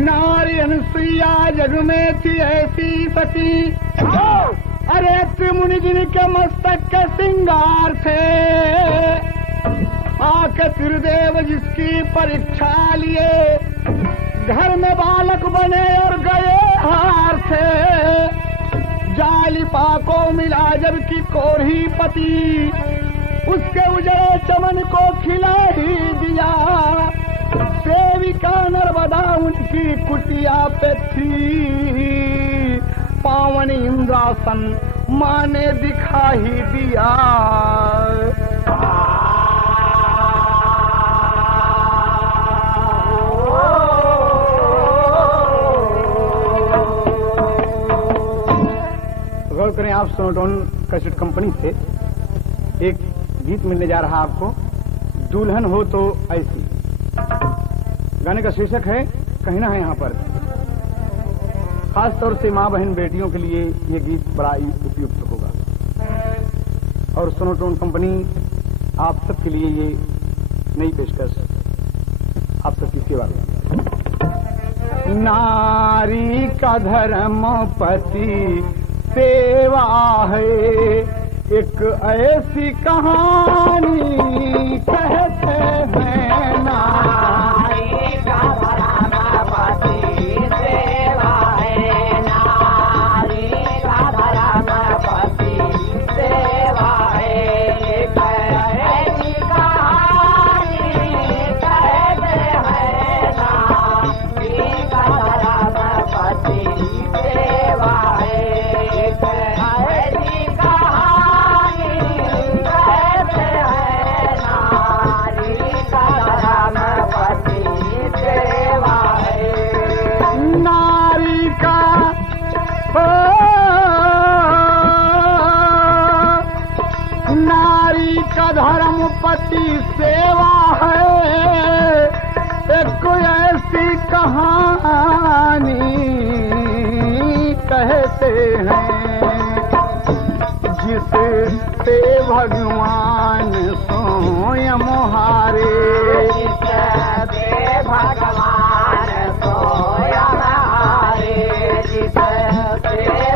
नारी अनुसुईया जग में थी ऐसी सती, अरे त्रिमुनि जिनके मस्तक के सिंगार थे, आके त्रिदेव जिसकी परीक्षा लिए, घर में बालक बने और गए हार थे। जालिपा को मिला जब की कोरही पति, उसके उजड़े चमन को खिला ही दिया। सेविका नर्मदा उनकी कुटिया पे थी, पावन इंद्रासन माँ ने दिखा ही दिया। गौर करें, आप सोनोटोन कैसेट कंपनी से एक गीत मिलने जा रहा आपको, दुल्हन हो तो ऐसी। गाने का शीर्षक है कहना है यहाँ पर। खास तौर से माँ बहन बेटियों के लिए ये गीत बड़ा ही उपयुक्त होगा, और सोनोटोन कंपनी आप सबके लिए ये नई पेशकश आप सबकी सेवा में। नारी का धर्म पति सेवा है, एक ऐसी कहानी कहते हैं। नारी का धर्म पति सेवा है, नारी का धर्म पति सेवा है, एक ऐसी कहानी कहते हैं। नारी का धर्म पति सेवा है, एक ऐसी कहानी कहते हैं। नारी का धर्म पति सेवा है। नारी का नारी का धर्म पति सेवा है, एक ऐसी कहानी कहते हैं, जिससे भगवान स्वयं हारे। जिससे भगवान स्वयं हारे, जिससे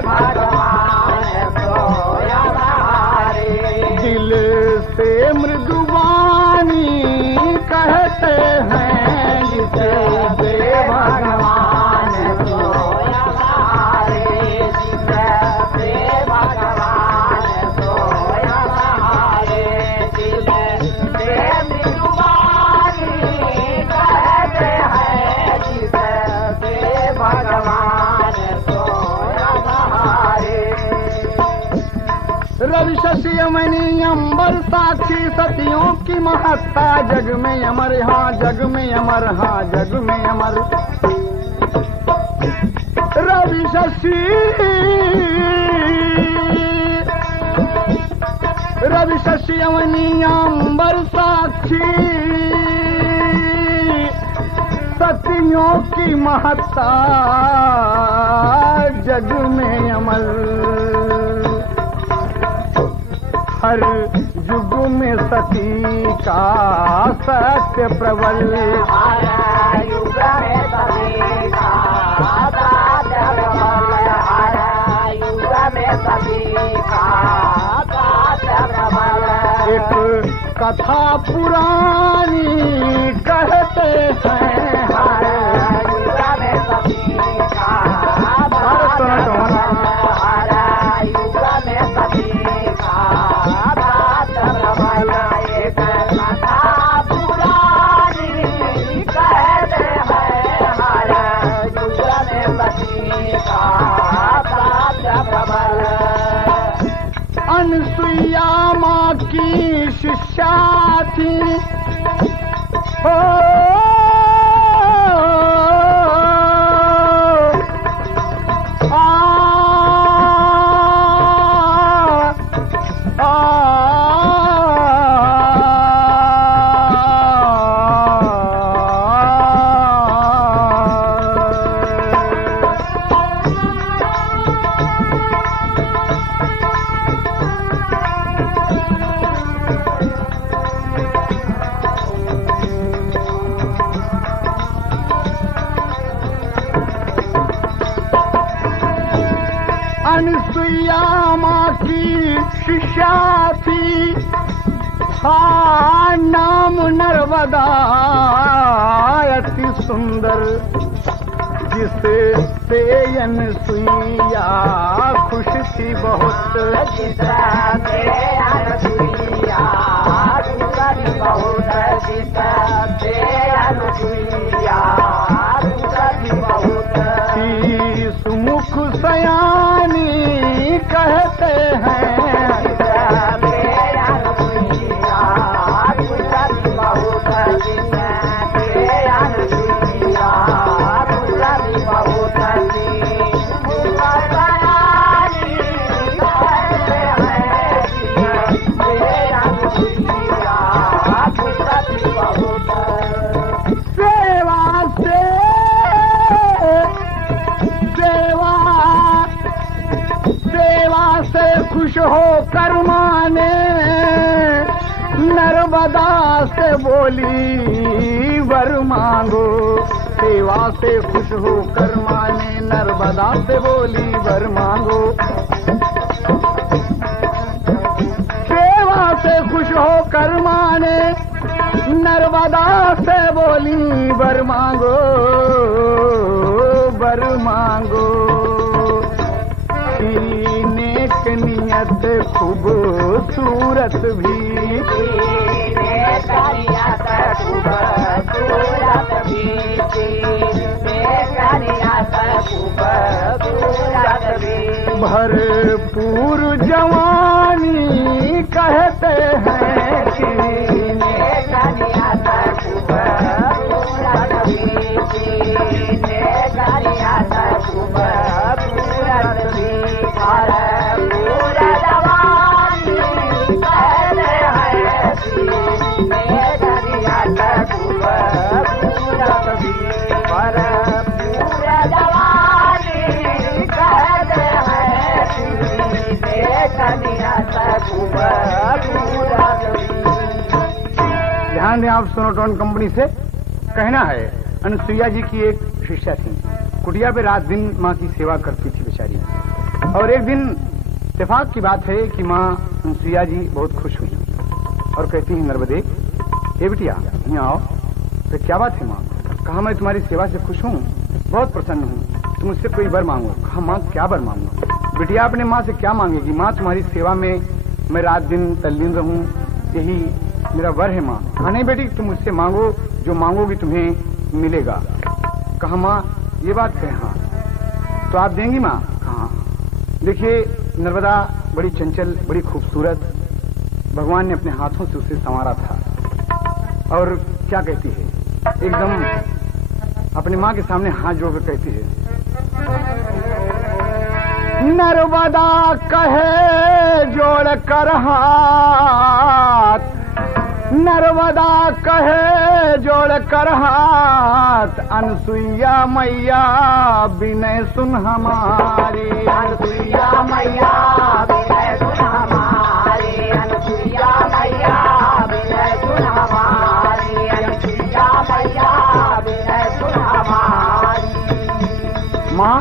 भगवान स्वयं हारे। दिल से मृदुवानी कहते हैं, जिससे भगवान स्वयं हारे, जिससे भगवान स्वयं हारे। दिल से मृदुवानी कहते हैं, जिससे भगवान स्वयं हारे। रवि शशि यमनी अंबर साक्षी सतियों की महत्ता, जग में अमर, हाँ जग में अमर, हाँ जग में अमर। रवि शशि रवि शशि यमनी अंबर साक्षी सतियों की महत्ता, जग में अमर। हर युग में सती का सत्य प्रबल, हर युग में सती का सत्य प्रबल, हर युग में सती का सत्य प्रबल। एक कथा पुरानी कहते हैं, हर युग में सती का सत्य प्रबल, हर युग में सती का सत्य प्रबल। एक कथा पुरानी कहते हैं, हर युग में सती का सत्य प्रबल। अनुसुईया माँ की शिष्या थी, क्या थी नाम नर्मदा अति सुंदर, जिसे सेयन सुइया खुश थी बहुत, सुमुख सयानी कहते हैं, खुश हो कर माने नर्मदा से बोली वर मांगो, सेवा से खुश हो कर माने नर्मदा से बोली वर मांगो, सेवा से खुश हो कर माने नर्मदा से बोली वर मांगो, वर मांगो। नेक नियत खूबसूरत भी, भरपूर जवानी कहते हैं कि ध्यान दें आप, सोनोटोन कंपनी से कहना है अनुसुईया जी की एक शिष्या थी, कुटिया पे रात दिन माँ की सेवा करती थी बेचारी। और एक दिन इत्तेफाक की बात है कि माँ अनुसुईया जी बहुत खुश हुई और कहती हैं नर्मदे, हे बिटिया यहाँ आओ। तो क्या बात है माँ? कहा मैं तुम्हारी सेवा से खुश हूँ, बहुत प्रसन्न हूँ, तुम मुझसे कोई वर मांगो। कहा माँ क्या वर मांगो? बिटिया अपने माँ से क्या मांगेगी? माँ तुम्हारी सेवा में मैं रात दिन तल्लीन रहूं, यही मेरा वर है माँ। हाँ नहीं बेटी, तुम मुझसे मांगो, जो मांगोगी तुम्हें मिलेगा। कहा माँ ये बात है? हाँ। तो आप देंगी माँ? हाँ। देखिए नर्मदा बड़ी चंचल, बड़ी खूबसूरत, भगवान ने अपने हाथों से उसे संवारा था। और क्या कहती है, एकदम अपनी माँ के सामने हाथ जोड़कर कहती है, नर्मदा कहे जोड़ कर हाथ, नर्मदा कहे जोड़ कर हाथ, अनुसुईया मैया विनय सुन हमारी, अनुसुईया मैया विनय सुन हमारी, अनुसुईया मैया विनय सुन हमारी, अनुसुईया मैया विनय सुन हमारी। माँ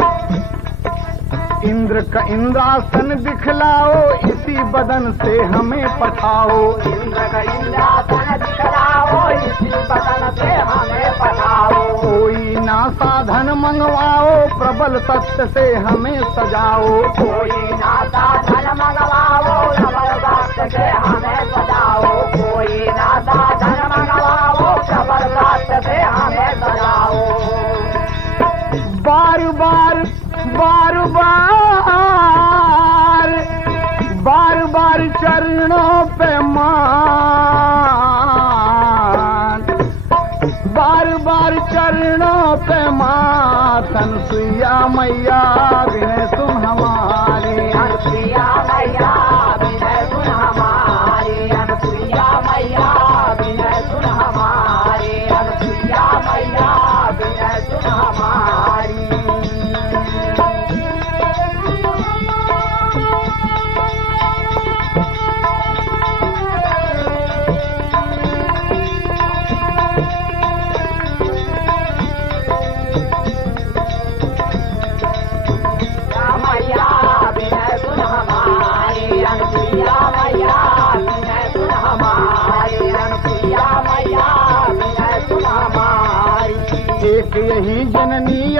इंद्र का इंद्रासन दिखलाओ, इसी बदन से हमें पठाओ, इंद्र का इंद्रासन दिखलाओ, इसी बदन से हमें पठाओ, कोई ना साधन मंगवाओ, प्रबल सत्य से हमें सजाओ, कोई ना साधन मंगवाओ, प्रबल सत्य से हमें सजाओ, कोई ना साधन मंगवाओ, प्रबल सत्य से हमें सजाओ। बार बार बार बार बार बार चरणों पे मान, बार बार चरणों पे मात, अनुसुईया मैया विनय सुन हमारी, अनुसुईया मैया विनय सुन हमारी, अनुसुईया मैया विनय सुन हमारी, अनुसुईया मैया विनय सुन हमारी।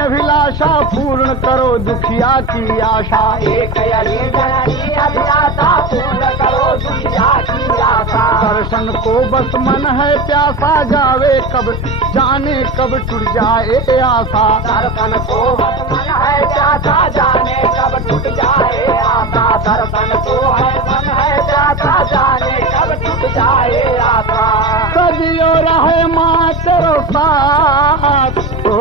अभिलाषा पूर्ण करो दुखिया की आशा। एक यही जननी अभिलाषा पूर्ण करो दुखिया की आशा। दर्शन को बस मन है प्यासा जावे कब जाने कब टूट जाए आशा। दर्शन को बस मन है प्यासा जाने कब टूट जाए आशा। दर्शन को है मन है प्यासा जाने कब टूट जाए आशा। सदियों रहे माँ तेरो साथ, ओ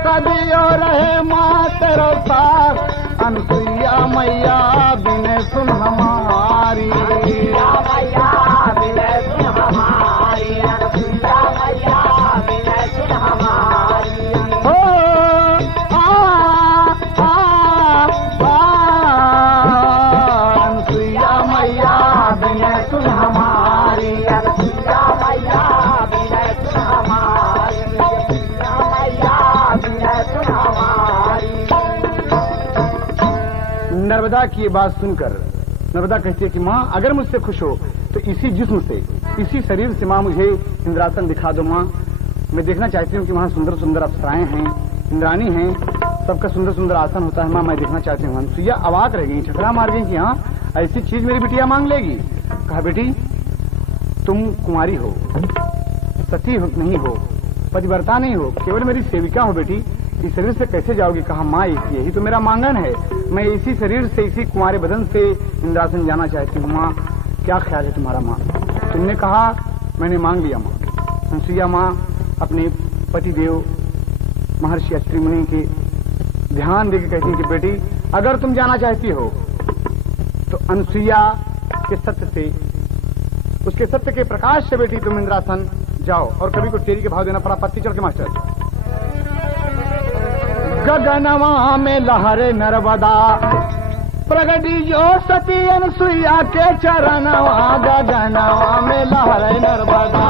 सदियों रहे माँ तेरो साथ। अनसुईया मैया बिने सुन हमारी। अनसुईया मैया बिने सुन हमारी। अनसुईया मैया बिने सुन हमारी। ओ अनसुईया मैया बिने सुन हमारी। अनसुईया मैया बिने सुन हमारी। अनसुईया मैया बिने सुन हमारी। नर्मदा की ये बात सुनकर नर्मदा कहती है कि माँ अगर मुझसे खुश हो तो इसी जिस्म से इसी शरीर से माँ मुझे इंद्रासन दिखा दो। माँ मैं देखना चाहती हूँ कि वहाँ सुंदर सुंदर अप्सराएं हैं, इंद्रानी हैं, सबका सुंदर सुंदर आसन होता है। माँ मैं देखना चाहती हूँ। अनसुईया अवाक रह गई, ठकरा मार गई कि हाँ ऐसी चीज मेरी बिटिया मांग लेगी। कहा बेटी तुम कुमारी हो, सती हो नहीं हो, पतिव्रता नहीं हो, केवल मेरी सेविका हो बेटी, इस शरीर से कैसे जाओगी। कहा माँ यही तो मेरा मांगन है, मैं इसी शरीर से इसी कुंवारे बदन से इंद्रासन जाना चाहती हूँ। माँ क्या ख्याल है तुम्हारा। माँ तुमने कहा मैंने मांग लिया। माँ अनसुईया माँ अपने पतिदेव महर्षि अत्रि मुनि के ध्यान देकर कहती है कि बेटी अगर तुम जाना चाहती हो तो अनसुईया के सत्य से, उसके सत्य के प्रकाश से बेटी तुम इंद्रासन जाओ। और कभी को टेरी के भाव देना पड़ा। पत्ती चढ़ के मास्टर। गगनवा में लहरे नर्मदा प्रगटी जो सती अनसुईया के चरणवा। गगनवा में लहरे नर्मदा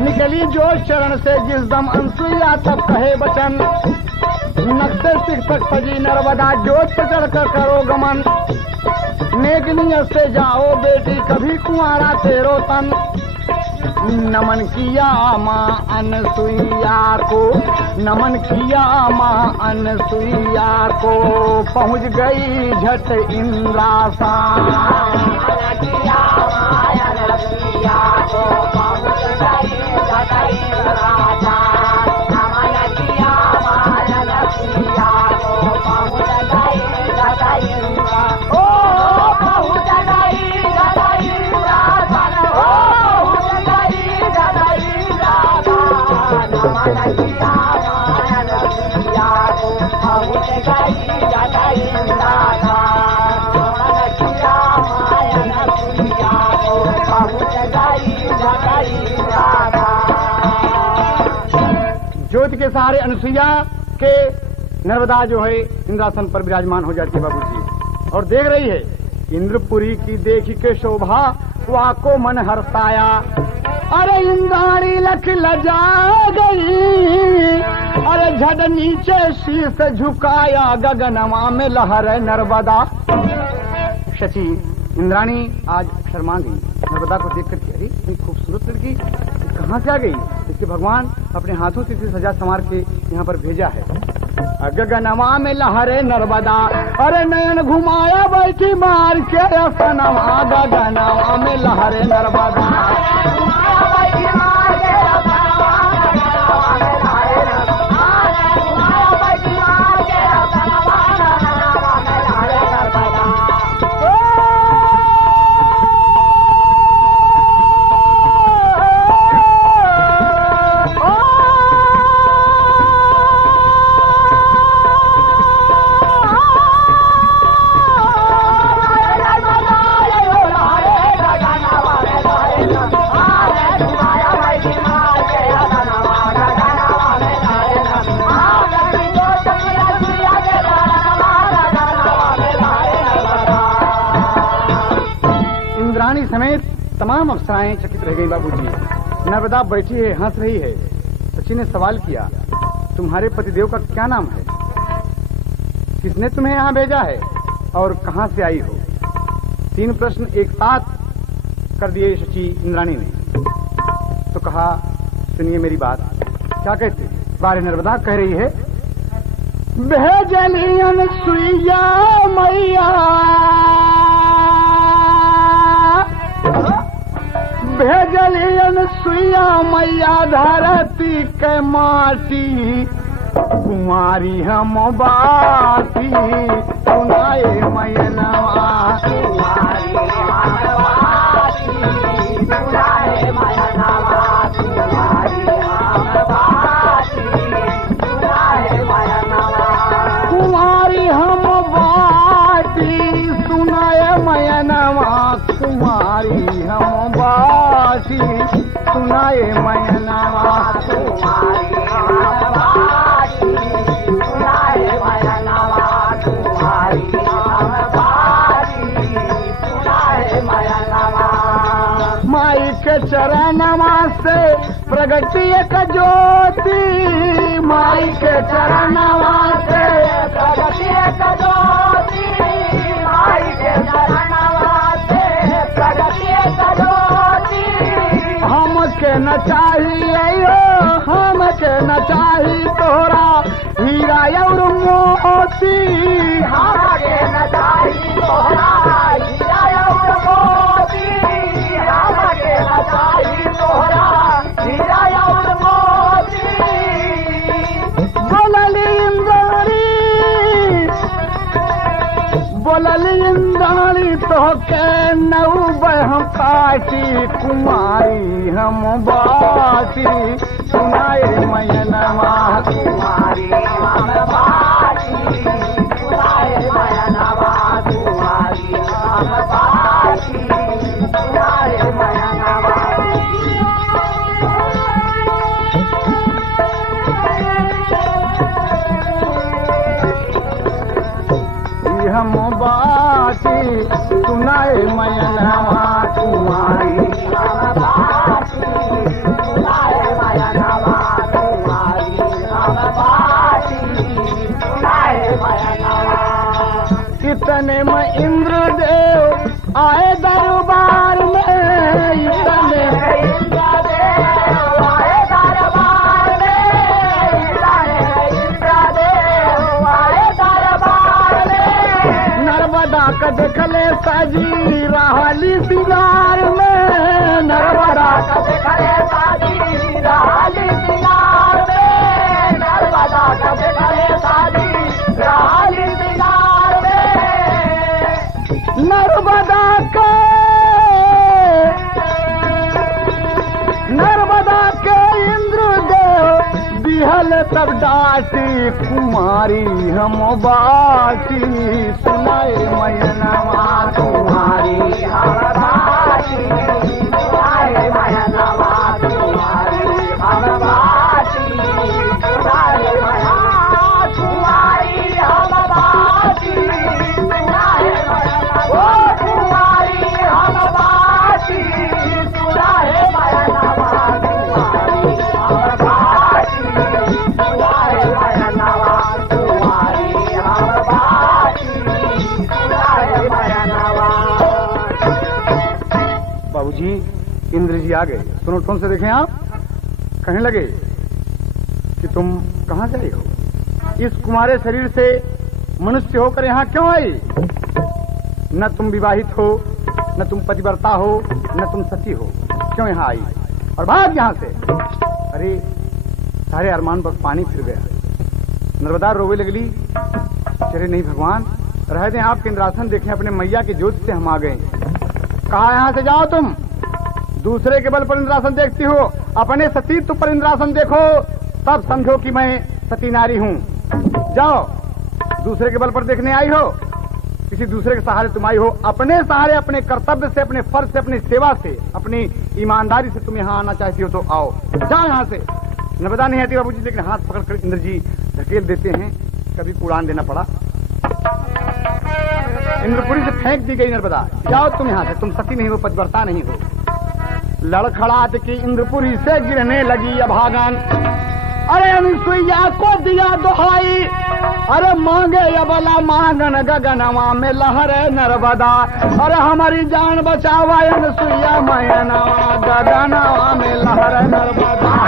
निकली जो चरण से जिस दम अनसुईया तब कहे वचन। नक्शे सिख तक सजी नर्मदा जोत पर चढ़कर करो गमन। नेक नियत से जाओ बेटी कभी कुंवारा तेरो तन। नमन किया माँ अनसुईया को, नमन किया माँ अनसुईया को, पहुँच गई झट इंद्रासन। ज्योति के सहारे अनसुईया के नर्मदा जो है इंद्रासन पर विराजमान हो जाती है बाबूजी, और देख रही है इंद्रपुरी की देखी के शोभा वाको मन हर्षाया। अरे इंद्राणी लख लजा गई, अरे झट नीचे शीश झुकाया, गगनमा में लहर नर्मदा। शची इंद्राणी आज शर्मा गई नर्मदा को देख करके। अरे इतनी खूबसूरत लड़की कहाँ से आ गई। इसके भगवान अपने हाथों से इसे सजा संवार के यहाँ पर भेजा है। गगनमा में लहरे नर्मदा, अरे नयन घुमाया बैठी मार के सनमा। गगनमा में लहरे नर्मदा, समेत तमाम अप्सराएं चकित रह गई बाबूजी। नर्मदा बैठी है, हंस रही है। सची ने सवाल किया, तुम्हारे पतिदेव का क्या नाम है? किसने तुम्हें यहाँ भेजा है और कहाँ से आई हो? 3 प्रश्न एक साथ कर दिए शची इंद्राणी ने। तो कहा, सुनिए मेरी बात। क्या कहते हैं? बारे नर्मदा कह रही है, भेजलियन सुइया मैया, भेजलियन सुइया मैया धरती के माटी, कुमारी हम बाती सुनाए मैनवा, कुमारी हम बाती सुनाए मैनवा, कुमारी हम बाती सुनाए मैनवा, कुमारी हम बाती सुनाए मैनवा, कुमारी हम बाती सुनाए मैनवा, कुमारी हम बाती सुनाए मैनवा, कुमारी हम बाती सुनाए मैनवा। माई के चरणवा से प्रगति एक ज्योति, माई के चरणवा से प्रगति एक ज्योति, माई के चरणवा से प्रगति एक ज्योति। हमके न चाहिए, हमके न चाहिए तोरा हीरा और मोती, हमके न चाहिए तोरा हीरा और मोती, हमके न चाहिए तोरा हीरा और मोती। बोलली इंद्राणी, बोलली इंद्राणी तो के नौ हम काटी, कुमारी हम बाती सुनाए मैनवा, कुमारी हम बाती सुनाए मैनवा, कुमारी हम बाती सुनाए मैनवा। हम बाती सुनाए मैनवा, कुमारी हम बाती सुनाए मैनवा, कुमारी हम बाती सुनाए मैनवा। इतने में इंद्रदेव आए दरबार में, इतने इंद्रदेव आए दरबार में, इतने इंद्रदेव आए दरबार में। नर्मदा का देखले सजी रहली सिंगार में, नर्मदा का देखले सजी रहली सिंगार में, नर्मदा का देखले सजी रहली सिंगार में। नर्मदा के इंद्रदेव बिहल तब डाटी, कुमारी हम बाती सुनाए मैनवा, कुमारी हम बाती सुनाए मैनवा, कुमारी हम बाती सुनाए मैनवा, कुमारी हम बाती सुनाए मैनवा, ओ कुमारी हम बाती सुनाए मैनवा, कुमारी हम बाती सुनाए मैनवा, कुमारी हम बाती सुनाए मैनवा। बाबूजी इंद्र जी आ गए। सुनो कौन से देखें आप? कहने लगे कि तुम कहाँ से आई हो? इस कुमारे शरीर से मनुष्य होकर यहाँ क्यों आई? न तुम विवाहित हो, न तुम पतिव्रता हो, न तुम सती हो, क्यों यहाँ आई? और भाग यहाँ से। अरे सारे अरमान पर पानी फिर गया। नर्मदा रोवे लगली, चले नहीं भगवान, रह दें आपके इंद्रासन देखें, अपने मैया की ज्योति से हम आ गए। कहा यहाँ से जाओ, तुम दूसरे के बल पर इंद्रासन देखती हो, अपने सतीत्व पर इंद्रासन देखो, तब समझो कि मैं सती नारी हूँ। जाओ, दूसरे के बल पर देखने आई हो, किसी दूसरे के सहारे तुम आई हो। अपने सहारे, अपने कर्तव्य से, अपने फर्ज से, अपनी सेवा से, अपनी ईमानदारी से तुम यहाँ आना चाहती हो तो आओ, जाओ यहाँ से। नर्मदा नहीं आती बाबूजी, लेकिन हाथ पकड़कर इंद्र जी धकेल देते हैं, कभी उड़ान देना पड़ा। इंद्रपुरी से फेंक दी गई नर्मदा। जाओ तुम यहाँ से, तुम सती नहीं हो, पतिव्रता नहीं हो। लड़खड़ाहट की इंद्रपुरी से गिरने लगी अभागन। अरे अनुसुईया को दिया दोहाई, अरे मांगे अबला मांगन गगनवा में लहरे नर्मदा। अरे हमारी जान बचावा अनुसुईया मैनवा, गगनवा में लहरे नर्मदा।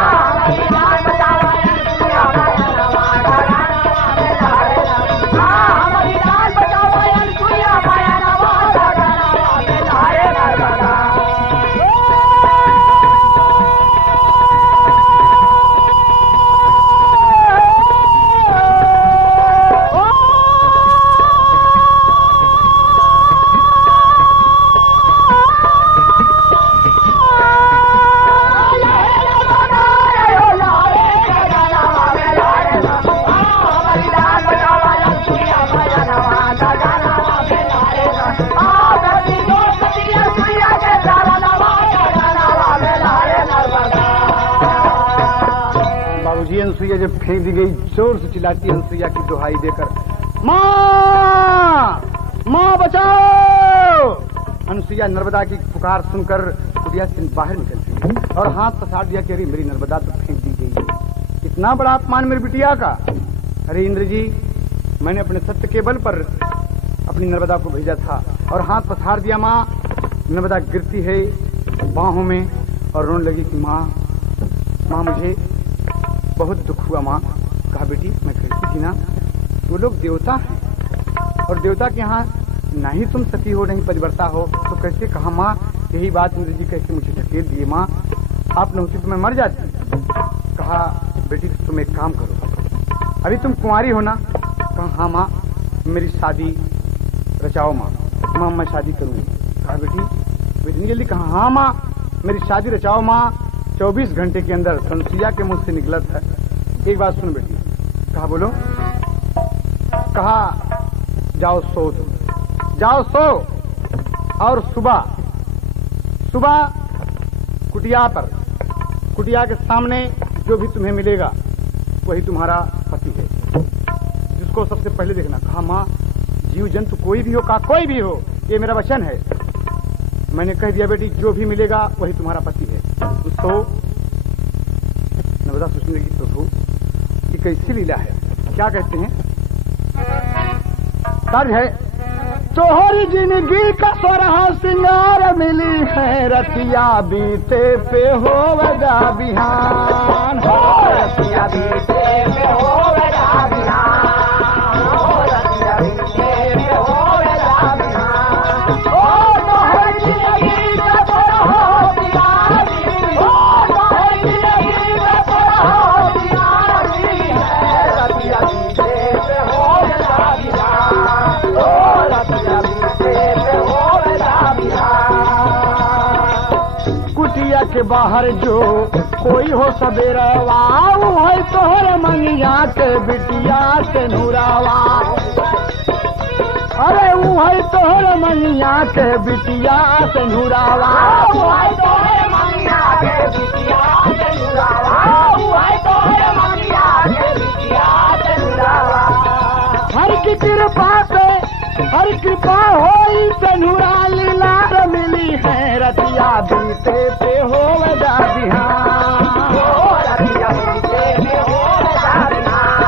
अनुसुईया जब फेंक दी गई, जोर से चिल्लाती अनुसुईया की दुहाई देकर, माँ माँ बचाओ। अनुसुईया नर्मदा की पुकार सुनकर कुटिया से बाहर निकलती है और हाथ पसार दिया कि अरे मेरी नर्मदा तो फेंक दी गई। इतना बड़ा अपमान मेरी बिटिया का। अरे इंद्र जी, मैंने अपने सत्य के बल पर अपनी नर्मदा को भेजा था और हाथ पसार दिया। माँ नर्मदा गिरती है बाहों में और रोने लगी कि माँ माँ मुझे बहुत दुख हुआ। माँ कहा बेटी मैं कहती थी ना, वो लोग देवता हैं और देवता के यहाँ ना ही तुम सती हो नहीं पतिव्रता हो, तो कैसे कहा माँ। यही बात इंद्र जी कैसे मुझे ढकेल दिए। माँ आप न होती तो मैं मर जाती। कहा बेटी तुम एक काम करो, अभी तुम कुंवारी हो ना। कहा हाँ माँ मेरी शादी रचाओ। माँ माँ मैं शादी करूँगी। कहा बेटी इतनी जल्दी? कहा हाँ माँ मेरी शादी रचाओ। माँ 24 घंटे के अंदर अनुसुईया के मुंह से निकला था। एक बात सुन बेटी। कहा बोलो। कहा जाओ सो, तुम जाओ सो और सुबह सुबह कुटिया पर, कुटिया के सामने जो भी तुम्हें मिलेगा वही तुम्हारा पति है, जिसको सबसे पहले देखना। कहा माँ जीव जंतु कोई भी हो, का कोई भी हो, ये मेरा वचन है। मैंने कह दिया बेटी जो भी मिलेगा वही तुम्हारा पति है। तो नर्मदा सोचने लगी प्रभु ये कैसी लीला है, क्या कहते हैं? तर्ज है, तोहरी जिंदगी का सोरहा सिंगार मिली है, रतिया बीते पे हो वदा बिहान। हो रतिया बीते पे हो वदा बिहान, हो रतिया बीते पे हो वदा बिहान। ओ तोहरी जिंदगी का सोरहा सिंगार मिली, ओ तोहरी जिंदगी का सोरहा सिंगार मिली है, रतिया बीते पे हो वदा बिहान। ओ रतिया बीते पे हो वदा बिहान। कुटिया के बाहर जो कोई हो सबेरवा, है तोहर मंगिया के बिटिया के नूरावा। अरे वो है तोहर मंगिया के बिटिया के नूरावा, वो है तोहर मंगिया के बिटिया के नूरावा, वो है तोहर मंगिया के बिटिया के नूरावा। हर की कृपा पे हर कृपा होई तनुरा लीला मिली है, रतिया बीते पे हो वदा बिहान। हो रतिया बीते पे हो वदा बिहान,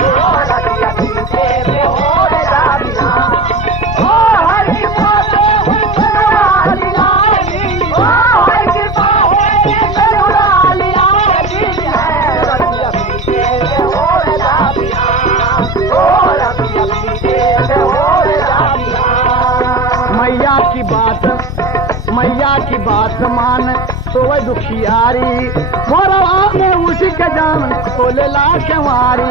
हो रतिया बीते पे हो वदा बिहान। ओ हर कृपा पे तनुरा लीला मिली, ओ हर कृपा होई तनुरा लीला मिली है, रतिया बीते पे हो वदा बिहान। हो रतिया बीते पे हो मैया की बात मान सोवे दुखियारी, मोरवा में उठ के जान खोले ला केवारी।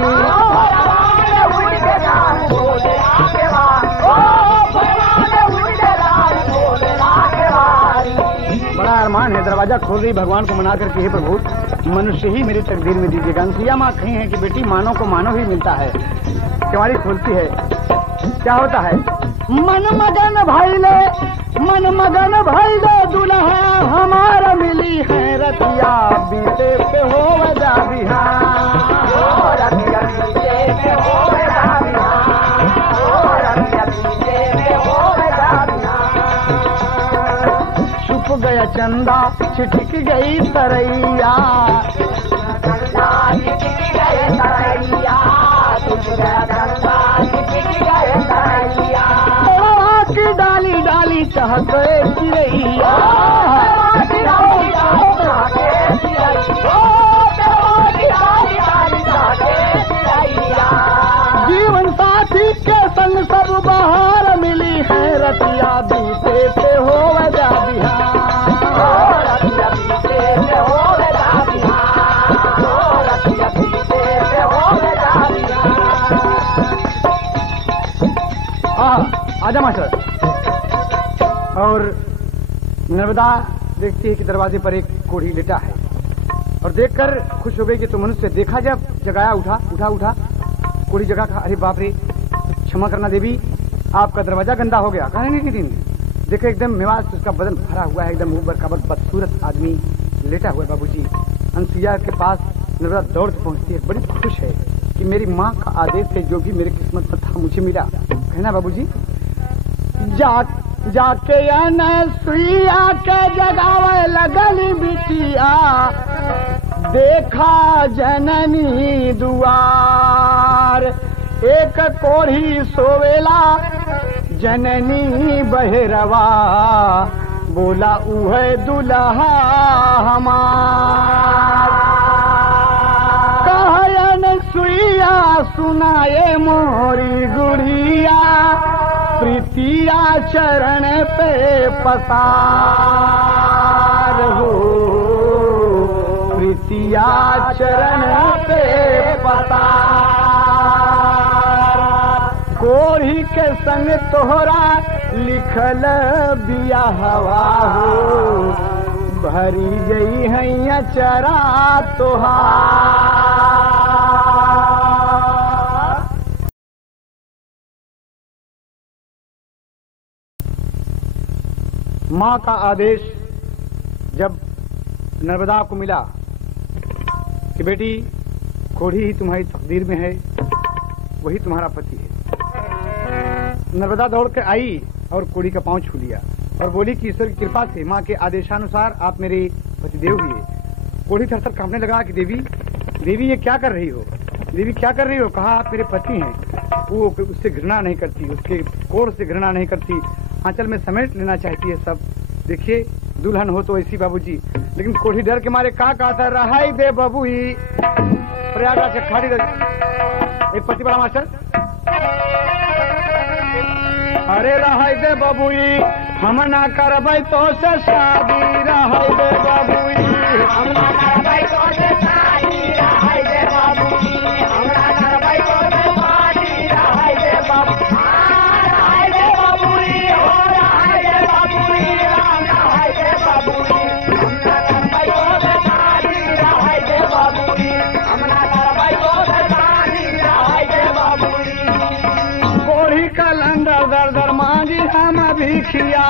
बड़ा अरमान है, दरवाजा खोल रही भगवान को मना करके, हे प्रभु मनुष्य ही मेरी तकदीर में दीजिएगा। अनुसुईया माँ कही है कि बेटी मानो को मानो ही मिलता है। केवारी खोलती है, क्या होता है? मन मगन भइले, मन मगन भइले, दुल्हा हमारा मिली है, रतिया बीते पे हो वदा बिहान। हो रतिया बीते पे हो वदा बिहान, हो रतिया बीते पे हो चंदा छिटक गई तरैया। चंदा छिटक गए तरैया, चंदा छिटक गए तरैया। की डाली डाली चहक चिड़ैया, जीवन साथी के संग सब बाहर मिली है रतिया बीते से हो जा बिहार। आजा मास्टर। और नर्मदा देखती है कि दरवाजे पर एक कोढ़ी लेटा है और देखकर खुश हो गई कि तो मनुष्य देखा जब जगाया, उठा उठा उठा कोढ़ी जगह का। अरे बाप रे, क्षमा करना देवी, आपका दरवाजा गंदा हो गया। कहने की दिन देखे एकदम मेवाज उसका बदन भरा हुआ है, एकदम ऊपर का बदसूरत आदमी लेटा हुआ है। बाबूजी अनसुईया के पास नर्मदा दौड़ के पहुंचती है, बड़ी खुश है कि मेरी माँ का आदेश से जो भी मेरे किस्मत में था मुझे मिला। कहना बाबूजी जाके अनसुईया के जगावे लगल बिटिया, देखा जननी दुआर। एक कोढ़ी सोवेला जननी बहरवा, बोला उहे दुल्हा हमार। कहन सुइया सुनाए मोरी गुड़िया, प्रीतिया चरण पे पसार हो, प्रीतिया चरण पे पसार। कोढ़ी के संग तोहरा लिखल बिया हवा हो, भरी गई है चरा तोहार। माँ का आदेश जब नर्मदा को मिला कि बेटी कोढ़ी ही तुम्हारी तकदीर में है, वही तुम्हारा पति है। नर्मदा दौड़ के आई और कोढ़ी का पांव छू लिया और बोली कि ईश्वर की कृपा से माँ के आदेशानुसार आप मेरे पतिदेव हुए। कोढ़ी थरथर कांपने लगा कि देवी देवी ये क्या कर रही हो, देवी क्या कर रही हो। कहा आप मेरे पति हैं। वो उससे घृणा नहीं करती, उसके कोढ़ से घृणा नहीं करती, आंचल में समेट लेना चाहती है सब। देखिए दुल्हन हो तो ऐसी बाबूजी। लेकिन कोढ़ी डर के मारे का कहता रहाई दे बाबू ही प्रयागराज से खाड़ी एक पति बड़ा मास्टर। अरे रहाई दे बाबूई हम ना करबै तो से शादी, रहाई दे बाबूई हम ना करबै तो से शादी, रहाई दे बाबूई हम ना करबै तो से शादी, रहाई दे बाबू, रहाई दे बाबूई हो, रहाई दे बाबूई रहाई दे बाबूई हम ना करबै तो से शादी, रहाई दे बाबूई हम ना करबै तो से शादी, रहाई दे बाबूई। कोढ़ी का लंडर दर दर मांगी हम भिखिया,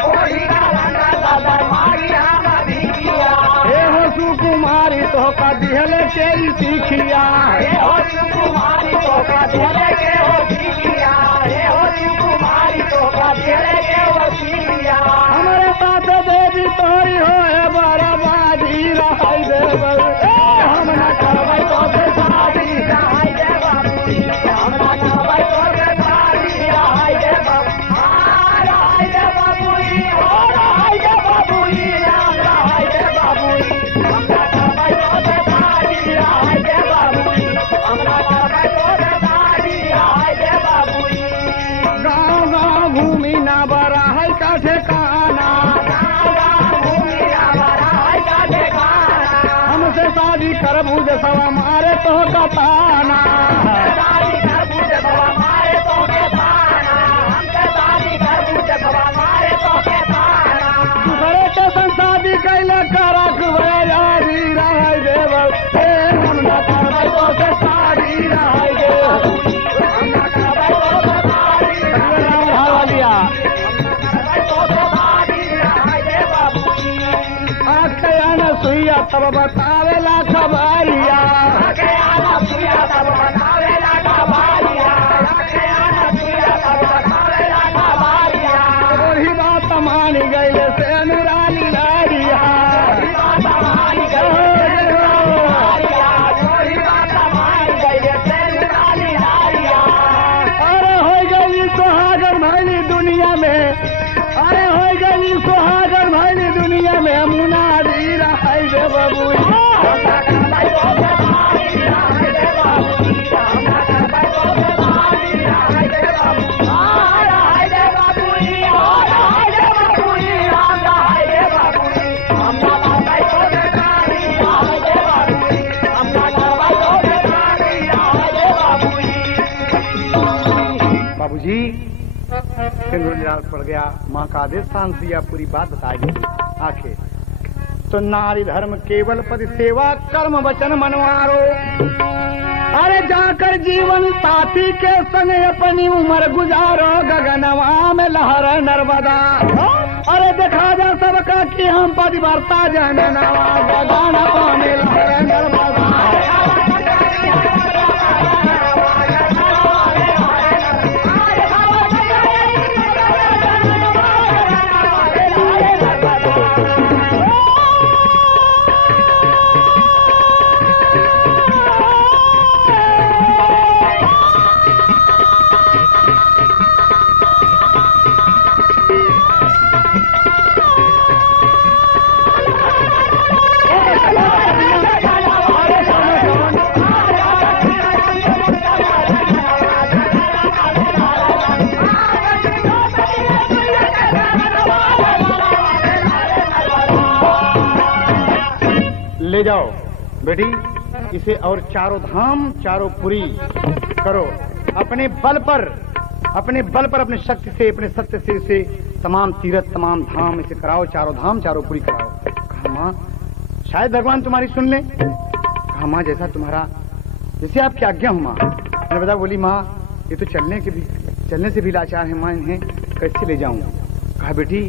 कोढ़ी का लंडर दर दर मांगी हम भिखिया। हे हो सुकुमारी तो का दिहल के सीखिया, हे हो सुकुमारी तो का दिहल के हो सीखिया, हे हो सुकुमारी तो का दिहल के हो सीखिया। हमारे साथ देवी तोरी हो बराबादी, रहाई दे हम ना करबै तो से शादी, रहाई दे बाबूजी हम ना करबै तो से शादी, रहाई दे बाबू, रहाई दे बाबूजी हो, रहाई दे बाबूजी रहाई दे बाबूजी हम ना करबै तो से शादी, रहाई दे बाबूजी हम ना करबै तो से शादी, रहाई दे बाबूजी। गाँव गाँव घूमी ना बड़ा है का ठिकाना, हमसे शादी करबू जसवा मारे तो कताना, शादी करबू जसवा मारे तो के ताना, हमसे शादी करबू जसवा मारे तो के ताना। दूसरे के संग शादी कैले करक यारी, रहाई देव हम ना करबै तो से शादी, रहाई देव हम ना करबै तो से शादी, दिया तो से शादी, रहाई दे बाबूजी। आके आना सुइया तब बतावेला खबरिया, आके आना सुइया तब बतावेला खबरिया, आके आना सुइया तब बतावेला खबरिया। कोढ़ी बात मान गई से अनुरानी बाबूजी सिंदूर निराश पड़ गया, माँ का आदेश शांत दिया, पूरी बात बता दी आखिर। तो नारी धर्म केवल पद सेवा कर्म वचन मनवारो, अरे जाकर जीवन साथी के संग अपनी उम्र गुजारो, गगनवा में लहर नर्मदा, अरे देखा जा सबका कि हम पतिव्रता जननवा, गगनवा में लहर नर्मदा। ले जाओ बेटी इसे और चारों धाम चारों पुरी करो, अपने बल पर अपने शक्ति से अपने सत्य से इसे तमाम तीर्थ तमाम धाम इसे कराओ, चारों धाम चारों पुरी कराओ। कहा माँ शायद भगवान तुम्हारी सुन ले। कहा माँ जैसा तुम्हारा जैसे आपकी आज्ञा हो माँ। नर्मदा बोली माँ ये तो चलने से भी लाचार है माँ, इन्हें कैसे ले जाऊं। कहा बेटी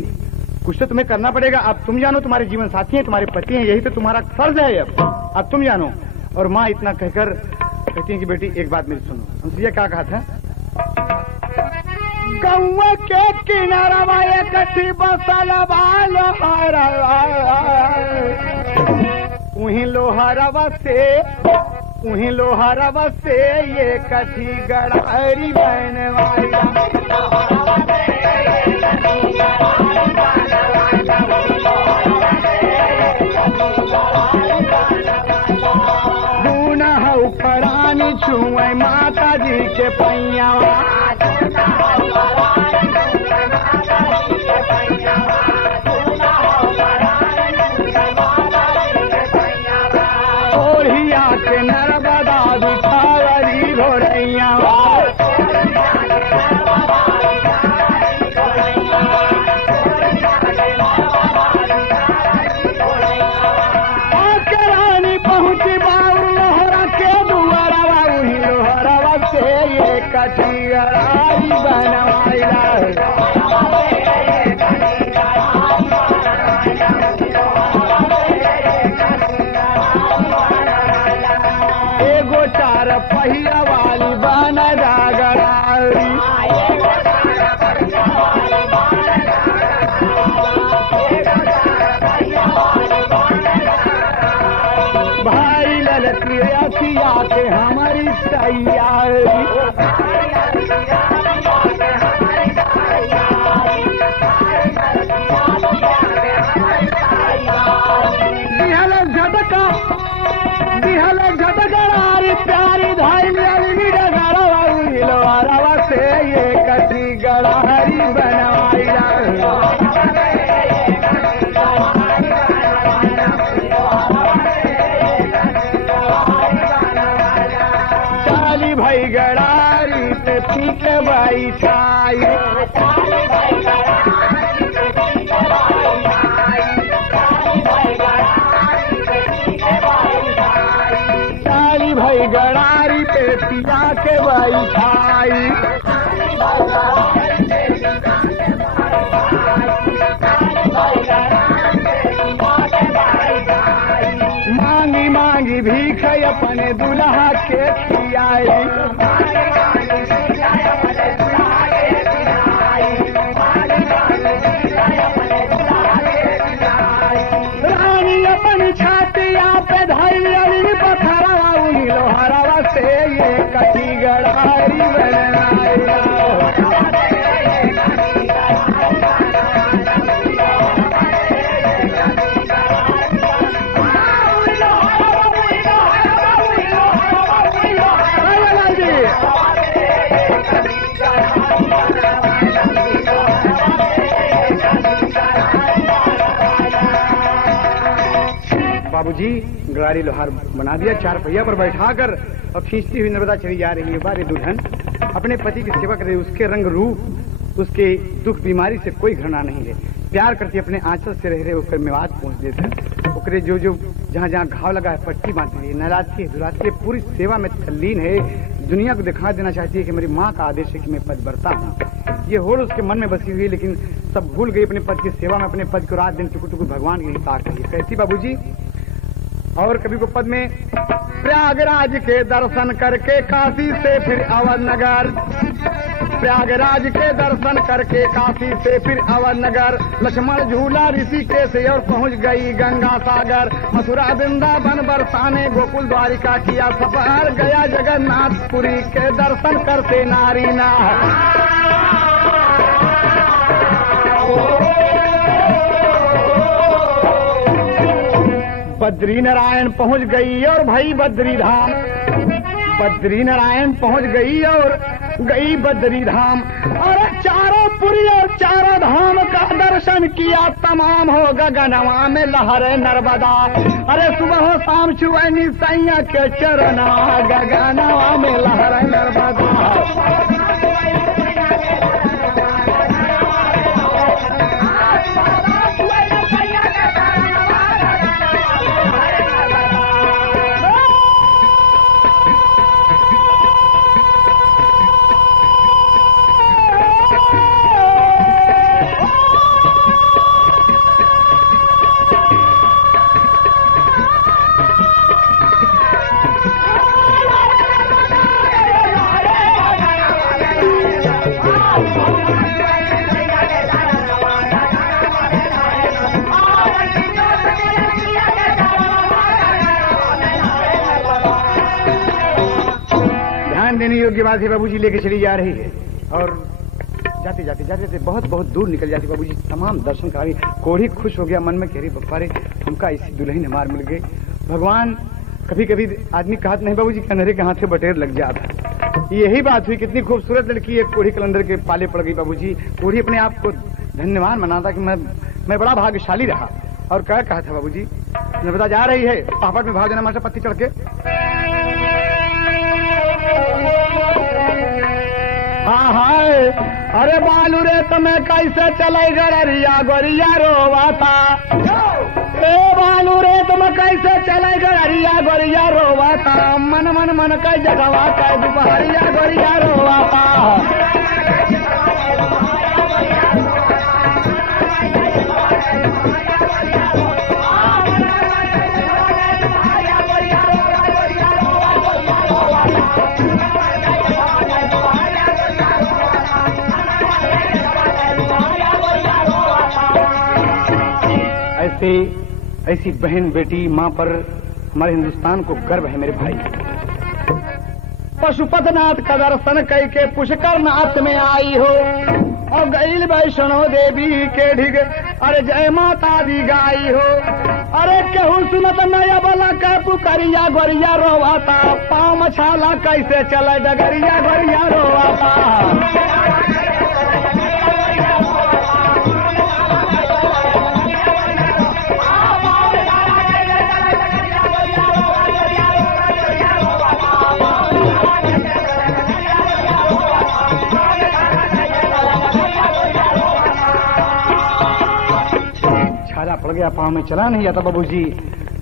कुछ तो तुम्हें करना पड़ेगा, अब तुम जानो, तुम्हारे जीवन साथी हैं, तुम्हारे पति हैं, यही तो तुम्हारा फर्ज है, अब तुम जानो। और माँ इतना कहकर कहती है कि बेटी एक बात मेरी सुनो। हमसे क्या कहा था, गौवा के किनारा कथी बसलवा उही लोहारवा से ये कथी गड़हरी बनवाया। परानी छुए माता जी के पैया, ओढ़िया के नर्मदा बिछावरी घोड़ैया, कठियाई बनवाया। एगो चार पहिया वाली बन जागराई, भाई ललकी रसिया के हमारी तैयारी, झटकरारी प्यारी धाई डगरवा से ये कथी गड़हरी बनवाया। चाली भाई गड़ारी पे पीछे भाई छाई, भाई गड़ारी पे पिया के भाई खाई, मांगी मांगी भीख अपने दुल्हा के खियाई, रानी अपनी छातिया पे धैर्य पथरा लोहारवा से ये कथी गड़हरी बनवाया। बाबूजी गाड़ी लोहार बना दिया, चार पहिया पर बैठा कर और खींचती हुई नर्मदा चली जा रही है। बारे दुल्हन अपने पति की सेवा करे, उसके रंग रूप, उसके दुख बीमारी से कोई घृणा नहीं है। प्यार करती अपने आंचल से रह रहे ऊपर मेवात पहुंच देते। ओकरे जो जो जहाँ जहाँ घाव लगा है पट्टी बांधती है, नहलाती है, धुलाती है, पूरी सेवा में तल्लीन है। दुनिया को दिखा देना चाहती है कि मेरी माँ का आदेश है कि मैं पद बरता हूँ। ये होड़ उसके मन में बसी हुई है, लेकिन सब भूल गई अपने पद की सेवा में, अपने पद को रात दिन टुकुर टुकुर भगवान की ही ताक रही है। कहती बाबूजी और कभी को पद में, प्रयागराज के दर्शन करके काशी से फिर अवध नगर, प्रयागराज के दर्शन करके काशी से फिर अवध नगर, लक्ष्मण झूला ऋषिकेश और पहुंच गई गंगा सागर, मथुरा वृंदावन बरसाने गोकुल द्वारिका किया सफर, गया जगन्नाथपुरी के दर्शन करते नारी ना। बद्री नारायण पहुंच गई और भाई बद्री धाम, बद्री नारायण पहुंच गई और गई बद्री धाम, और चारों पुरी और चारों धाम का दर्शन किया तमाम हो गगनवा में लहरे नर्मदा। अरे सुबह हो शाम छुएनी सैया के चरना, गगनवा में लहरे नर्मदा। देने योग्य बात है, बाबूजी लेके चली जा रही है और जाते जाते जाते जाते बहुत बहुत दूर निकल जाती। बाबूजी तमाम दर्शन करा, कोढ़ी खुश हो गया मन में, कह रही बप्पा रे हमका ऐसी दुल्हन हमार मिल गई। भगवान कभी कभी आदमी कहत नहीं बाबूजी कन्हरे के हाथ से बटेर लग जाता। यही बात हुई, कितनी खूबसूरत लड़की एक कोढ़ी कलंदर के पाले पड़ गई। बाबूजी कोढ़ी अपने आप को धन्यवान मनाता कि मैं बड़ा भाग्यशाली रहा। और क्या कहा था बाबूजी, नर्मदा जा रही है, पापड़ में भाग देना मास्टर पत्ती चढ़ के। हाँ हाय, अरे बालू रे तुम्हें कैसे चले गरिया गोरिया रोवाता, ए बालू रे तुम कैसे चले गरिया गोरिया रोवाता, मन मन मन का जगवा का दुपहरिया गोरिया रोवाता। ऐसी बहन बेटी माँ पर हमारे हिंदुस्तान को गर्व है मेरे भाई। पशुपतिनाथ का दर्शन कई के पुष्कर नाथ में आई हो, और गईल वैष्णो देवी के ढिग, अरे जय माता दी गाई हो। अरे केहू सुनत नया बोला के पुकरिया गोरिया रोवाता, पाँव मछाला कैसे चले डगरिया गोरिया रोवाता। पड़ गया, पाँव में चला नहीं आता बाबूजी।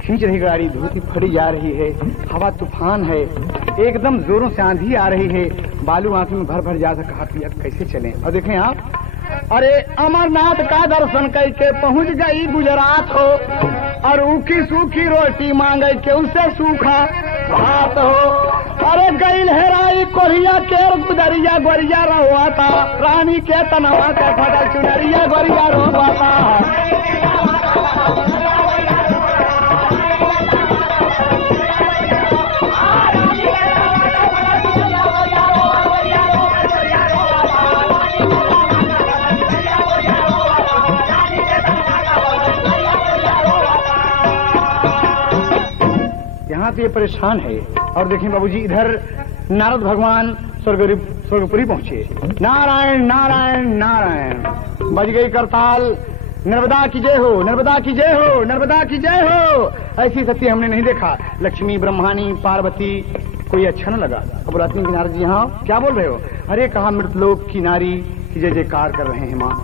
खींच रही गाड़ी, धूती फड़ी जा रही है, हवा तूफान है, एकदम जोरों से आंधी आ रही है, बालू आंखों में भर भर जाता, कहा कि अब कैसे चलें। और देखें आप, अरे अमरनाथ का दर्शन करके पहुंच गई गुजरात हो, और ऊखी सूखी रोटी मांगे के उससे सूखा भात हो। अरे गई लहराई कोरिया के गुदरिया गोरिया रोवाता, रानी के तनवा के फटल चुनरिया गोरिया रोवाता। यहाँ तो ये परेशान है। और देखें बाबूजी, इधर नारद भगवान स्वर्गपुरी पहुंचे। नारायण नारायण नारायण, बज गई करताल, नर्मदा की जय हो, नर्मदा की जय हो, नर्मदा की जय हो। ऐसी सत्य हमने नहीं देखा। लक्ष्मी ब्रह्मानी पार्वती, कोई अच्छा न लगा। अब रात्रि नारद जी, हाँ क्या बोल रहे हो? अरे कहा मृतलोक की नारी की जय जयकार कर रहे हैं माँ।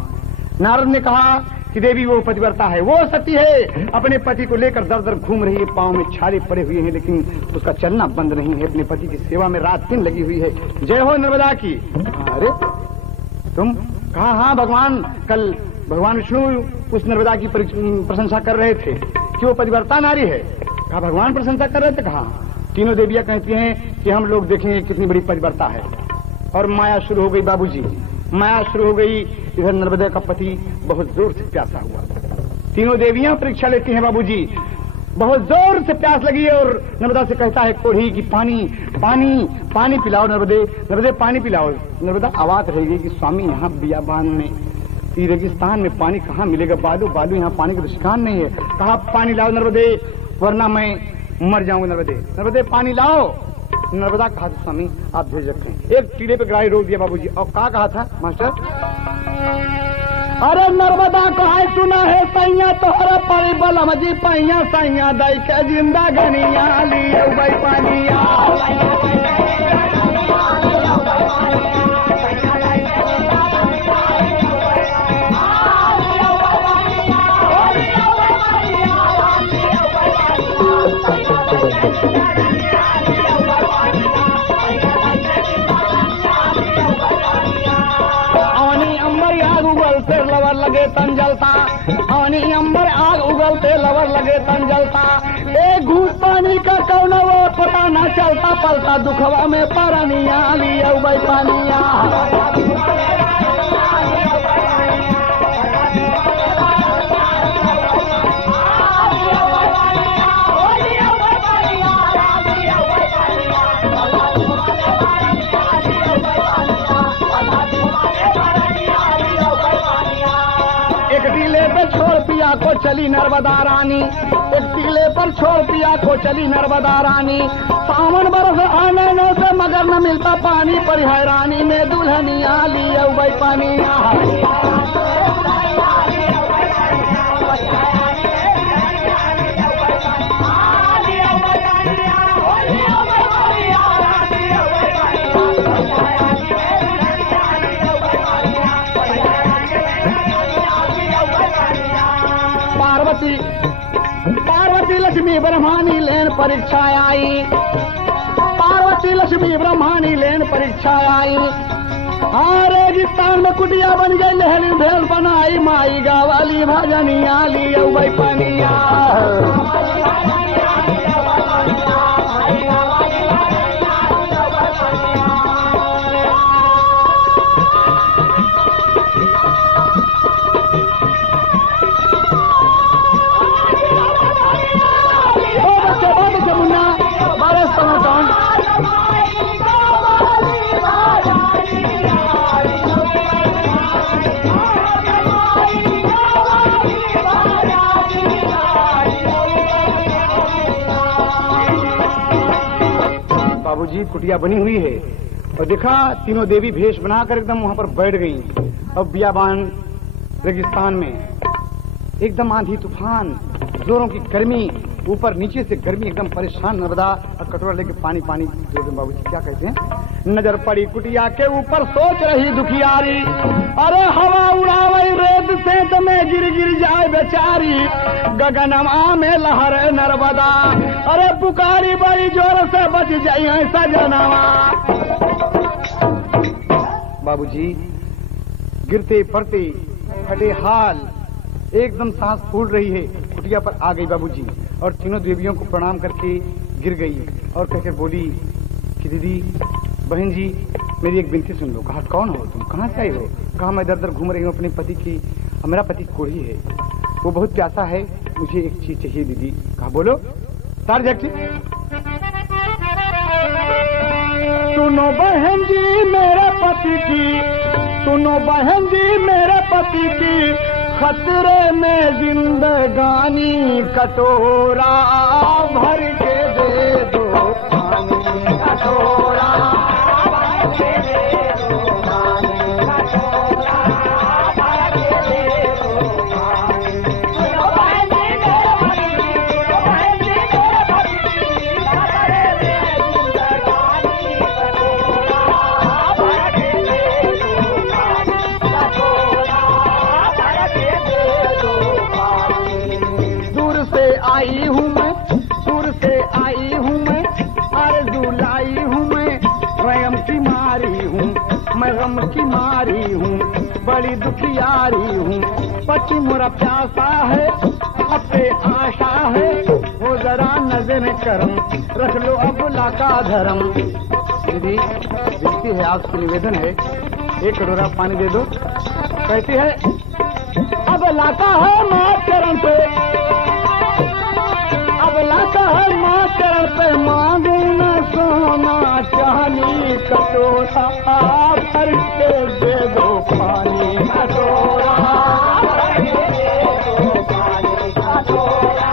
नारद ने कहा कि देवी वो पतिव्रता है, वो सती है, अपने पति को लेकर दर दर घूम रही है, पाँव में छाले पड़े हुए हैं, लेकिन उसका चलना बंद नहीं है, अपने पति की सेवा में रात दिन लगी हुई है। जय हो नर्मदा की। अरे तुम कहा? हाँ भगवान, कल भगवान विष्णु उस नर्मदा की प्रशंसा कर रहे थे कि वो पतिव्रता नारी है। कहा भगवान प्रशंसा कर रहे थे? कहा तीनों देवियां कहती हैं कि हम लोग देखेंगे कितनी बड़ी पतिव्रता है। और माया शुरू हो गई बाबूजी, माया शुरू हो गई। इधर नर्मदा का पति बहुत जोर से प्यासा हुआ। तीनों देवियां परीक्षा लेती हैं बाबूजी, बहुत जोर से प्यास लगी है और नर्मदा से कहता है कोढ़ी की पानी पानी पानी पिलाओ नर्मदे, नर्मदे पानी पिलाओ। नर्मदा आवाज रहेगी कि स्वामी यहाँ बियाबान में, रेगिस्तान में पानी कहाँ मिलेगा, बालू बालू, यहाँ पानी का तो ठिकाना नहीं है। कहा पानी लाओ नर्मदे वरना मैं मर जाऊंगा। नर्मदे, नर्मदे पानी लाओ। नर्मदा कहा तो स्वामी आप भेज रखें। एक टीले पे ग्राही रोक दिया बाबूजी। और कहा था मास्टर? अरे नर्मदा कहा सुना है सैया तोहरा परी बलम जी पैया सैया दई के जिंदा गनिया लियो भाई पानिया। लगे तन जलता, पानी अंबर आग उगलते लवर लगे तन जलता। एक घूट पानी का कौन वो पता न चलता, पलता दुखवा में पानिया लिया भाई पानिया। को चली नर्मदा रानी, एक टीले पर छोड़ पिया को चली नर्मदा रानी। सावन बरस आने नो से मगर न मिलता पानी, पर हैरानी में दुल्हनिया लिया भाई पानिया। पार्वती लक्ष्मी ब्रह्मानी लेन परीक्षा आई, पार्वती लक्ष्मी ब्रह्मानी लेन परीक्षा आई। हाँ रेगिस्तान में कुटिया बन गई, लहरी भेल बनाई, माई गावाली भजनिया लिया भाई पानिया। बाबूजी कुटिया बनी हुई है और देखा तीनों देवी भेष बनाकर एकदम वहां पर बैठ गई। अब बियाबान रेगिस्तान में एकदम आंधी तूफान, जोरों की गर्मी, ऊपर नीचे से गर्मी, एकदम परेशान नर्मदा और कटोरा लेके पानी पानी दे दो। बाबूजी क्या कहते हैं? नजर पड़ी कुटिया के ऊपर सोच रही दुखियारी, अरे हवा उड़ावई रेत से में गिर गिर जाए बेचारी, गगनमा में लहर नर्मदा, अरे पुकारी बड़ी जोर से बच जाए सजनवा। बाबूजी गिरते पड़ते फटे हाल, एकदम सांस फूल रही है, कुटिया पर आ गई बाबूजी और तीनों देवियों को प्रणाम करके गिर गई और कहकर बोली कि दीदी बहन जी मेरी एक विनती सुन लो। कहा कौन हो तुम, कहाँ से आई हो? कहा मैं दर दर घूम रही हूँ अपने पति की, मेरा पति कोढ़ी है, वो बहुत प्यासा है, मुझे एक चीज चाहिए दीदी। कहा बोलो। सुनो बहन जी मेरे पति की, सुनो बहन जी मेरे पति की, खतरे में जिंदगानी, कटोरा भर के दे दो पानी, कटोरा भर के दे दो पानी, कटोरा भर के दे दो पानी। सुनो बहन जी मेरे पति की, सुनो बहन जी मेरे पति की, खतरे में जिंदगानी, कटोरा भर के मैं गम की मारी हूँ, बड़ी दुखियारी हूँ। पति मोरा प्यासा है, अपने आशा है, वो जरा नजर करम, रख लो अबला का धर्म। दीदी विनती है, आपसे निवेदन है, 1 कटोरा पानी दे दो। कहती है अब लाता है माँ चरण पे, अब लाता है माँ चरण पे, मांगू न सोना चांदी, कटोरा भर के दे दो पानी, कटोरा भर के दे दो पानी, कटोरा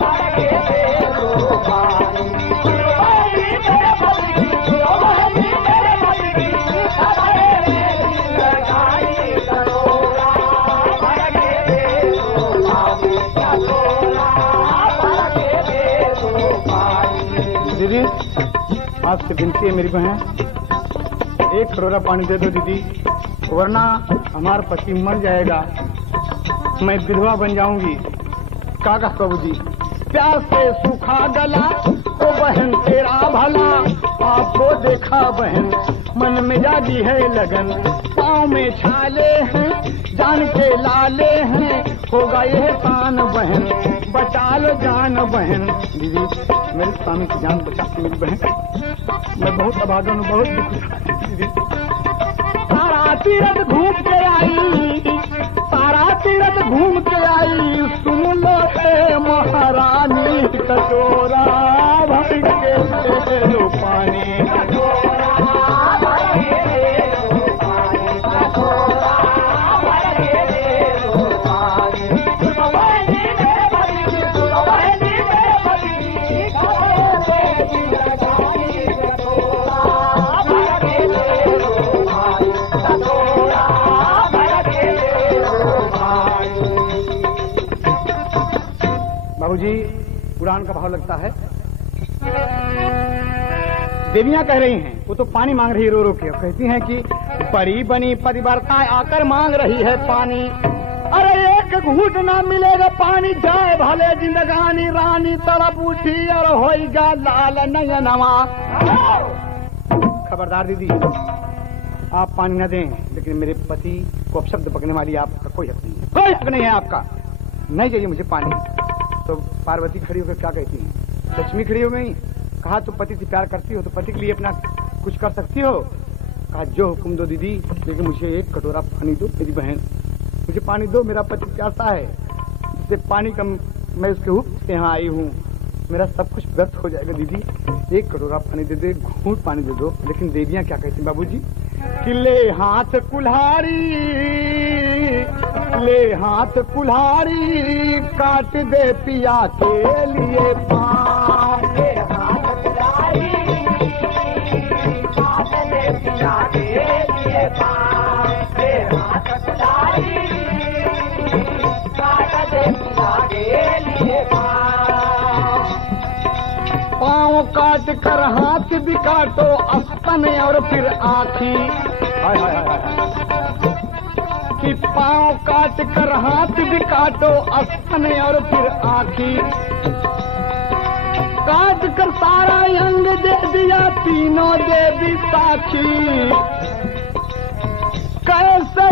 भर के दे दो पानी। दीदी आपसे विनती है मेरी बहन, 1 कटोरा पानी दे दो दीदी, वरना हमारा पति मर जाएगा, मैं विधवा बन जाऊंगी। काका प्रभु जी, प्यास से सूखा गला तो बहन तेरा भला, आपको देखा बहन मन में जागी है लगन, पाँव में छाले हैं जान के लाले हैं, होगा यह तान बहन, बचा लो जान बहन। दीदी मेरे स्वामी की जान बचाती मेरी बहन, मैं बहुत अभागन हूँ, बहुत दुख। दीदी सारा तीरथ घूम के आई, सारा तीरथ घूम के आई, सुन लो हे महारानी, कटोरा भर के दे दो पानी, कटोरा भर के दे दो पानी, कटोरा भर के दे दो पानी। बाबूजी पुराण का भाव लगता है, देवियां कह रही हैं, वो तो पानी मांग रही है रो रो के, कहती हैं कि परी बनी परिवर्ता आकर मांग रही है पानी, अरे 1 घूंट ना मिलेगा पानी, जाए भले जिंदगानी, रानी तड़प उठी और होएगा लाल नयनवा। खबरदार दीदी, आप पानी न दें, लेकिन मेरे पति को अपशब्द पकड़ने वाली आपका कोई हक नहीं है, कोई हक नहीं है आपका, नहीं चाहिए मुझे पानी। तो पार्वती खड़ी होकर क्या कहती है, लक्ष्मी खड़ी हो गई, कहा तुम पति से प्यार करती हो तो पति के लिए अपना कुछ कर सकती हो, कहा जो हुक्म दो दीदी, लेकिन मुझे 1 कटोरा पानी दो मेरी बहन, मुझे पानी दो, मेरा पति प्यासा है, इससे पानी का मैं उसके हुक्म से यहाँ आई हूँ, मेरा सब कुछ व्यर्थ हो जाएगा दीदी, 1 कटोरा पानी दे दो, 1 घूंट पानी दे दो। लेकिन देवियां क्या कहती बाबूजी, कि ले हाथ कुल्हाड़ी, ले हाथ कुल्हाड़ी, काट दे पिया के लिए पाँव, ले हाथ कुल्हाड़ी, काट दे पिया के लिए पाँव, ले हाथ कुल्हाड़ी, काट दे पिया के लिए पाँव, काट कर हाथ भी काटो, स्तन और फिर आँखी, कि पाँव काट कर हाथ भी काटो, स्तन और फिर आँखी, काट कर सारा अंग दे दिया, तीनों देवी साक्षी, कैसे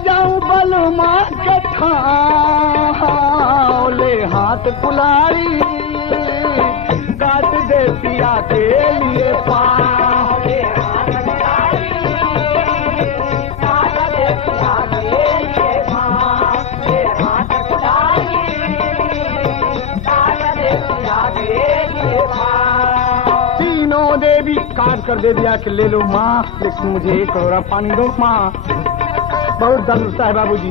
जाऊं बलमा के ठाव, ले हाथ कुल्हाड़ी, काट दे पिया के लिए पाँव, ले हाथ कुल्हाड़ी, काट दे पिया के लिए पाँव, ले हाथ कुल्हाड़ी, काट दे पिया के लिए पाँव। तीनों देवी काट कर दे दिया कि ले लो माँ, लेकिन मुझे 1 कटोरा पानी दो माँ, बहुत दर्द होता है बाबूजी।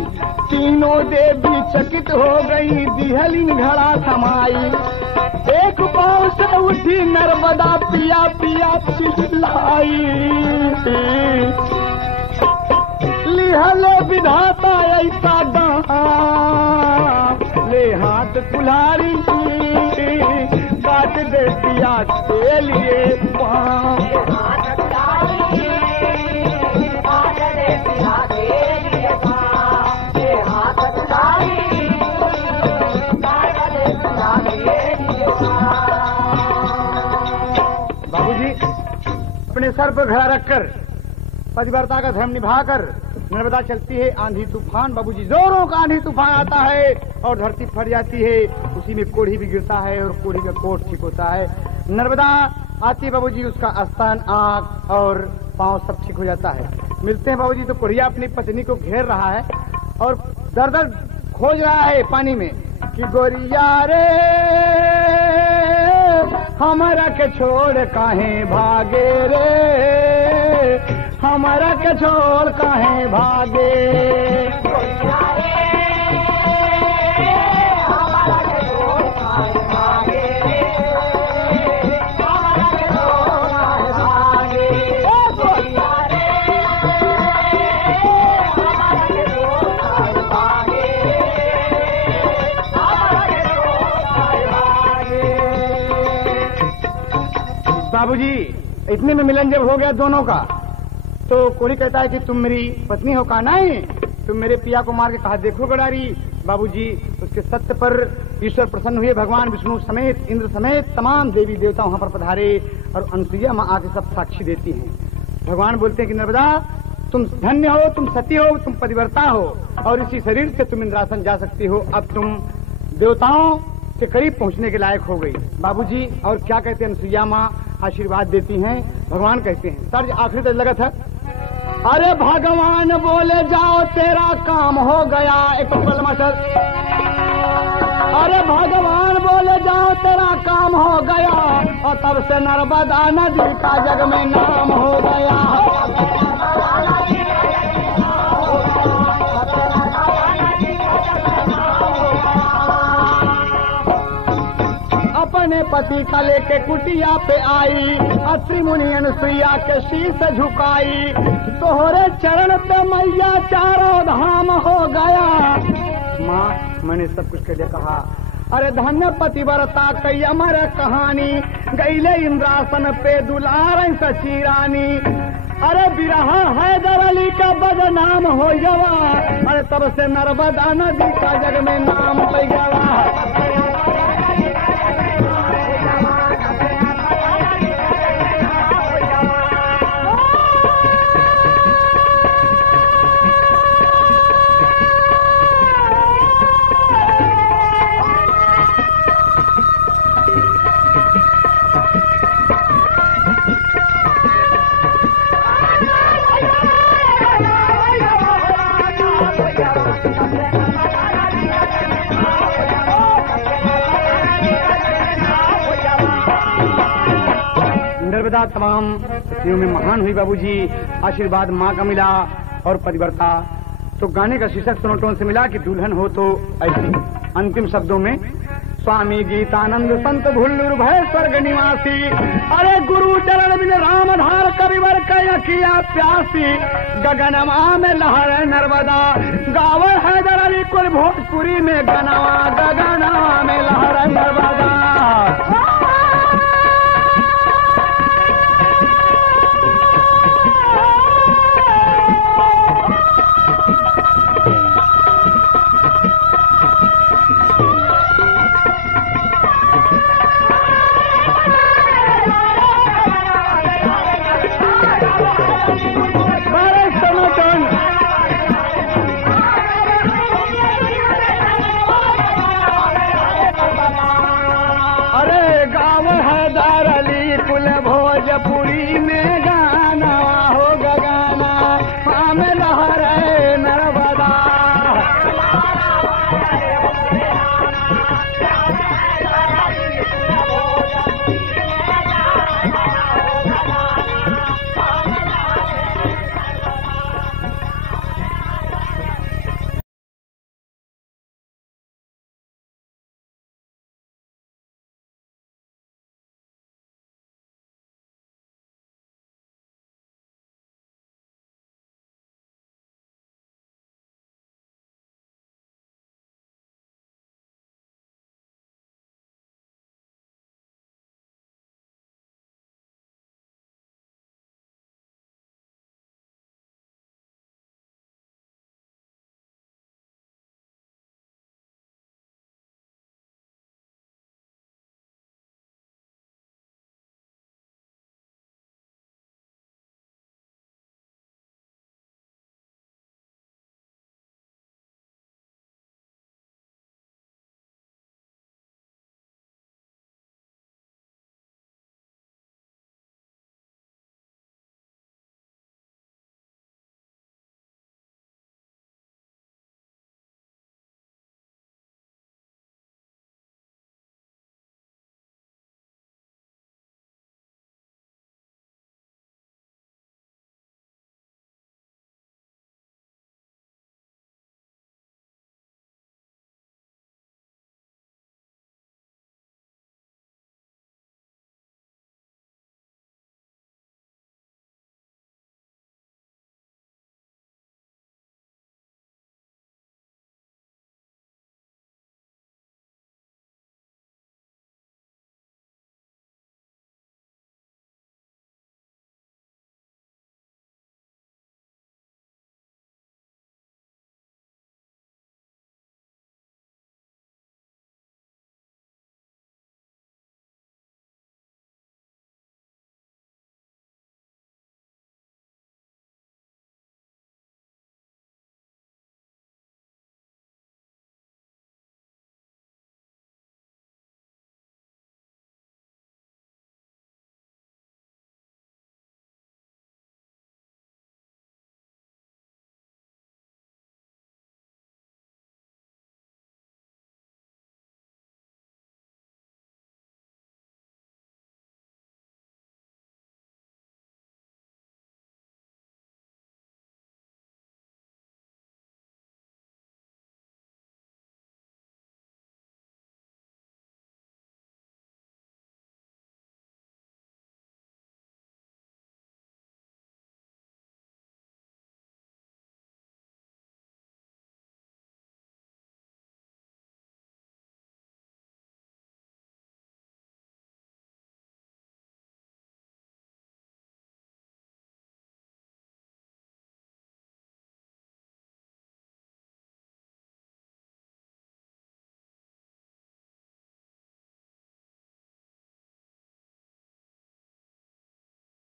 तीनों देवी चकित हो गई, दिहलीन घड़ा थमाई, 1 पाँव से उठी नर्मदा, पिया पिया चिल्लाई, लिहले विधाता ऐसा दाम, ले हाथ कुल्हाड़ी, काट दे पिया के लिए पाँव, अपने सर पर घड़ा रखकर पतिव्रता का धर्म निभाकर नर्मदा चलती है। आंधी तूफान बाबूजी, जोरों का आंधी तूफान आता है और धरती फट जाती है। उसी में कोढ़ी भी गिरता है और कोढ़ी का कोट ठीक होता है। नर्मदा आती है बाबूजी, उसका स्तन, आंख और पांव सब ठीक हो जाता है। मिलते हैं बाबूजी तो कोढ़िया अपनी पत्नी को घेर रहा है और दर दर खोज रहा है पानी में कि गोरिया रे हमारा के छोड़ काहे भागे रे, हमारा के छोड़ काहे भागे। बाबूजी इतने में मिलन जब हो गया दोनों का तो कोढ़ी कहता है कि तुम मेरी पत्नी हो? कहा नहीं, तुम मेरे पिया को मार के कहा देखो गडारी। बाबूजी उसके सत्य पर ईश्वर प्रसन्न हुए। भगवान विष्णु समेत इंद्र समेत तमाम देवी देवता वहां पर पधारे और अनुसुईया मां आके सब साक्षी देती हैं। भगवान बोलते हैं कि नर्मदा तुम धन्य हो, तुम सती हो, तुम पतिव्रता हो और इसी शरीर से तुम इंद्रासन जा सकती हो। अब तुम देवताओं के करीब पहुंचने के लायक हो गई। बाबूजी और क्या कहते हैं अनुसुईया मां? आशीर्वाद देती हैं। भगवान कहते हैं, सर आखिरी तक लगा था, अरे भगवान बोले जाओ तेरा काम हो गया। एक मास्टर, अरे भगवान बोले जाओ तेरा काम हो गया और तब से नर्मदा नदी का जग में नाम हो गया। अपने पति का लेके कुटिया पे आई, अत्रि मुनि अनुसुईया के शीश झुकाई। तोहरे चरण पे मैया चारों धाम हो गया। माँ मैंने सब कुछ कह दिया। कहा अरे धन्य पतिव्रता कई अमर कहानी, गईले इंद्रासन पे दुलार सची रानी। अरे बिरहा हैदर अली का बदनाम हो गवा, अरे तब से नर्मदा नदी का जग में नाम पै गवा। नर्मदा तमाम स्त्रियों में महान हुई बाबूजी। आशीर्वाद माँ का मिला और पतिव्रता। तो गाने का शीर्षक सुनो टोन से मिला कि दुल्हन हो तो ऐसी। अंतिम शब्दों में स्वामी गीतानंद संत भुल्लुर भय स्वर्ग निवासी। अरे गुरु चरण बिन रामधार कविवर किया प्यासी। गगनमा में लहर नर्मदा गावे हैदर अली कुल भोजपुरी में गनवा। गगनमा में लहर नर्मदा। भोजपुरी में गाना